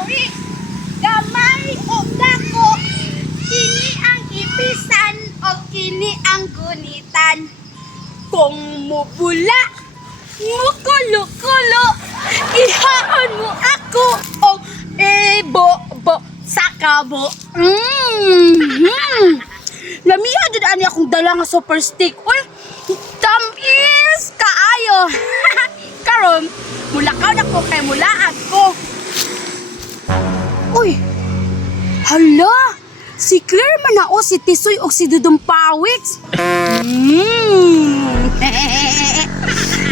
buhi. Gamay o dako, kini ang ibisan o kini ang gunitan. Kung mubula, mukulo-kulo, ihaon mo ako o ibo-bo sa kabo. Lamiha dyan ani akong dala nga super stick. Uy, tamis kaayo. Karon, mulakaw na ko kay mulaag ko. Uy, hala, si Claire man na o si Tisoy o si Dudong Pawix.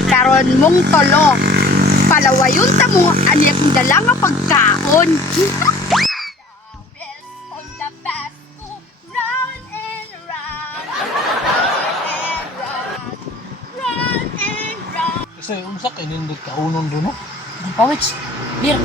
Karon mong tolo, palawayon ta mo ani akong dala nga pagkaon. Kasi umsak inindot ka unon doon, no? Ang pawits, Lir,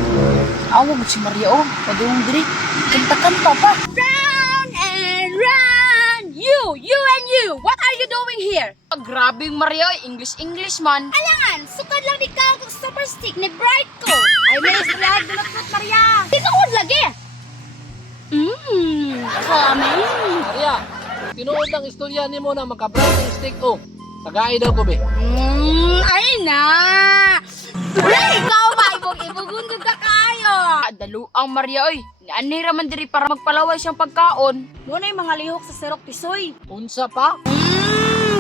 awag si Maria o, padung diri, kanta-kanta pa. Round and round, you and you, what are you doing here? Grabing Maria, English man. Alangan, sukad lang di ka kung super stick ni Bright ko. Ay, may islag, dulot-dulot Maria. Tinuod lagi. Kami. Maria, tinuod ang istorya ni mo na makabral ng stick ko. Tagai daw ko, be. Ay na. Wala, ikaw ba? Ibugundog ka kayo. Dalo ang Maria oy, anira man diri para magpalaway siyang pagkaon. Muna yung mga lihok sa Serok Tisoy. Unsa pa?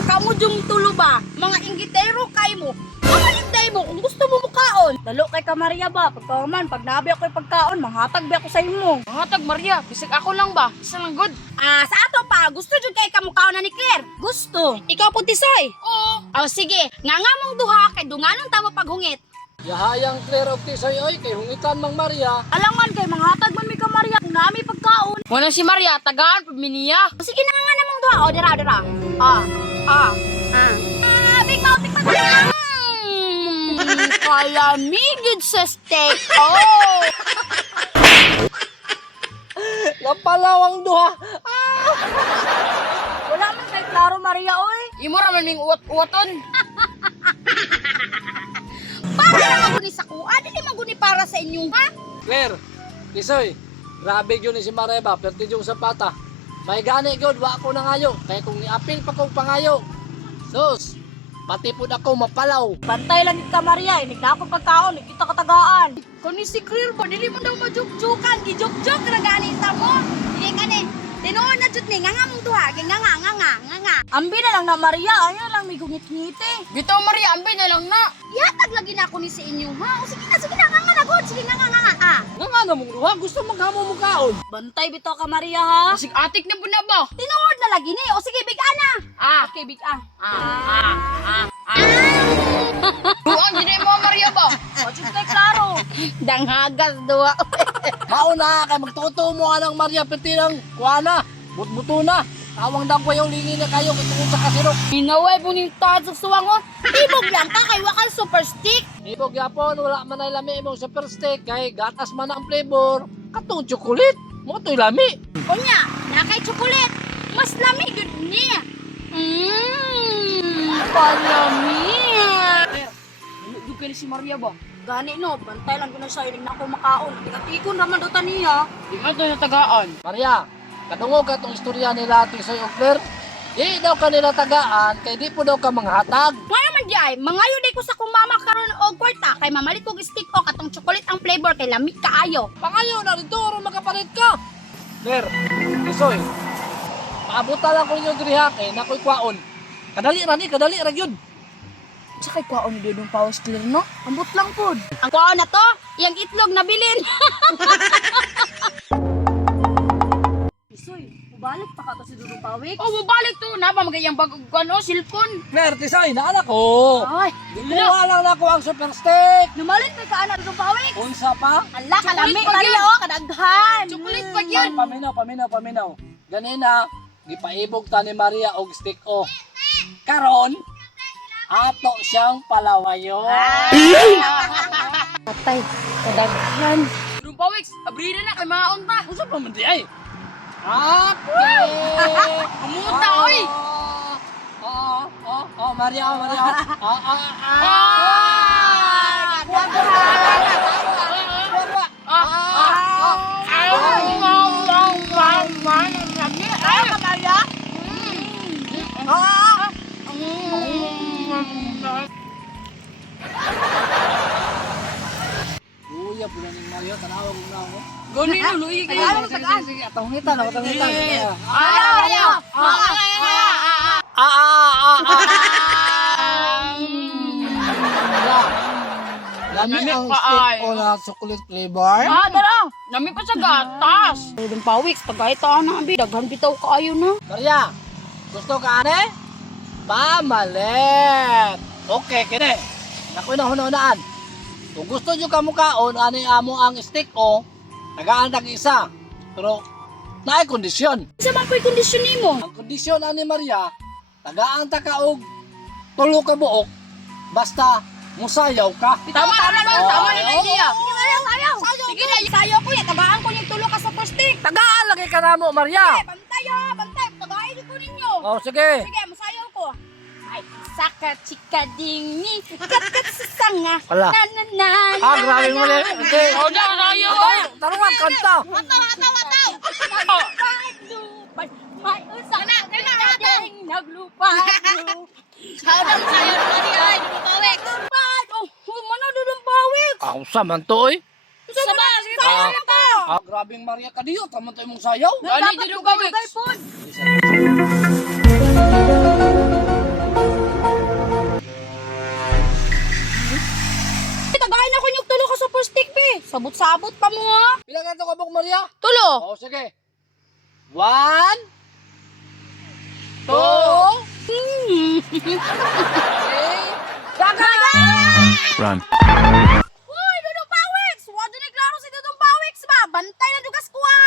Kamu yung tulo ba? Mga inggitero kay mo. Kamanigday mo kung gusto mo mukaon. Dalo kay ka Maria ba? Pagkaman, pag nabi ako yung pagkaon, manghatag ba ako sa imo. Mga tag Maria, bisig ako lang ba? Isa lang good. Sa ato pa, gusto dyan kay kamukaon na ni Claire. Gusto. Ikaw po Tisoy. Oo. Sige, nga mong duha kay dunganon tamo paghungit. Yahayang Claire of Tisoy, oy, kay hungitan mang Maria. Alangan kay manghatag man mi ka Maria kung nami pagkaon. Wala si Maria, tagaan pud miniya. Sige na nga namang duha. O, dira. Big mouth, big mouth. Kalamigid sa steak. Oh! Napalawang duha. Wala man kay Claro Maria, oy. Imo ra man ming uwat-uwaton. Para na maguni sa kuha, dili maguni para sa inyo, ha? Claire, Tisoy, grabe yun ni si Mareba, perti yung sapata. May gani god, wa ko na ngayo. Kaya kung niapil pa kong pangayo, sus, pati po ako mapalaw. Bantay lang ka Maria, inig na ako pagkaon, kita katagaan. Kani si Claire ba, dili mo daw majuk-jukan, gijuk-juk na ganita mo. Dili ka ni, tinuod na jud ni, nga mong duha, nga. Ambi na lang na Maria, ayaw lang may gungit-ngiti. Bitaw Maria, ambay na lang na. Yatag lagi na ako ni sa inyo, ha? O sige na, nga good, sige nga. Nga nga na mong duha, gusto maghamo mo kaon. Bantay bitaw ka Maria, ha? Bisig atik na buna ba? Tinuod na lagi ni, o sige, big-an na. Okay, big-an. Buang ginay mo Maria ba? O, dyan kay Claro. Danghagas duwa. Mauna kay magtuto mo anang Maria, perti ng kuana, butbuto na. Awang daw ko yung lingi na kayo kitungod sa kasirok. Inaway po ni Tadzok Suwangon. Ibog lang ka kay wakal super stick. Ibog yapon, wala man ay lami imong super steak, kay gatas man ang flavor. Katong chocolate, mo to'y lami. Kunya, nakay chocolate. Mas lami gud niya. Palami. Dugay ni si Maria ba? Gani no, bantay lang gud na siya inig na ako makaon. Tiga-tikon naman daw taniya. Di man to yung tagaan. Maria, kadungog ka itong istorya nila Tisoy o Claire. Di daw kanila tagaan, kay di po daw ka manghatag. Nga naman di ay, mangayo day ko sa kung mama karon og kwarta kay mamalit kog stick o katong chocolate ang flavor kay lami kaayo. Pangayo na rin oro makapalit ka. Claire, Tisoy, paabuta lang ko ninyo diriha kay nakoy kwaon. Kadali ra yun. Sa kay kwaon ni Dudong Pawis Clear no? Ambot lang pod. Ang kuha na to, iyang itlog na bilin. Isoy, ubalik pa ka to si Dudong Pawik. Oh, babalik to na pa magayang bagog ano, cellphone. Claire, Tisoy, naala ko. Ay, Kuha lang na ko ang super steak. numalit may kaana Dudong Pawik. Unsa pa? Ala, kalami Chocolate pa Maria yun. o, kadaghan. Chocolate pa yun. Paminaw. Ganina, gipaibog ta ni Maria og stick o. Karon, ato siyang palawayo. Patay, kadaghan. Dudong Pawis, abrida na kay mga unta. Unsa pa man di ay? Okay. Amuta oy. Maria. Ah! Maria, pula ni Mario, tanawag mo na ako. Gani na, luigi kayo. Sige, atangitan, atangitan. Ayaw! Lami Lami ang pa, stick ay. o na chocolate flavor. Dara. Nami pa sa gatas. Dong pawiks, tagay ta na abi. Daghan bitaw kaayo na. Maria, gusto ka ane? Pamalit. Okay, kini. Nakoy na hunahunaan. Kung gusto nyo kamukaon, ano yung amo ang stick o, tagaan isa. Pero, naay kondisyon. Sa man ko'y kondisyon nimo? Ang kondisyon ani Maria, tagaan ta ka og tulo ka buok, basta musayaw ka. Tama na lang, tama na lang idea. Ayaw! Sige na, sayo ko yan. Tagaan ko yung tulo ka sa posting. Tagaan lagi ka na mo, Maria. Bantay bantay. Tagain ko ninyo. Oh, sige. Sige, masayaw ko. Ay, saka chika dingi, kat sa sanga. Ala. Na. Grabe mo na. Okay. Oh, na tayo. Tarungan, kanta. Wataw. Naglupad. May usang ding naglupad. Kada mo sayo na diyan, pawik. Oh, mana dudong pawik. Ang saman to, eh. Sama, sayo na ko. Grabing Maria ka diyo, tama tayo mong sayaw. Gani dito pawiks. Tagain ako yung tulo ka sa posting, pe. Sabot-sabot pa mo, ha? Pila ka ito kabok, Maria? Tulo. Oh, sige. 1, 2, 3, Run. Uy, Dudong Pawiks! Wado ni klaro si Dudong Pawiks ba? Bantay na dugas ko, ha?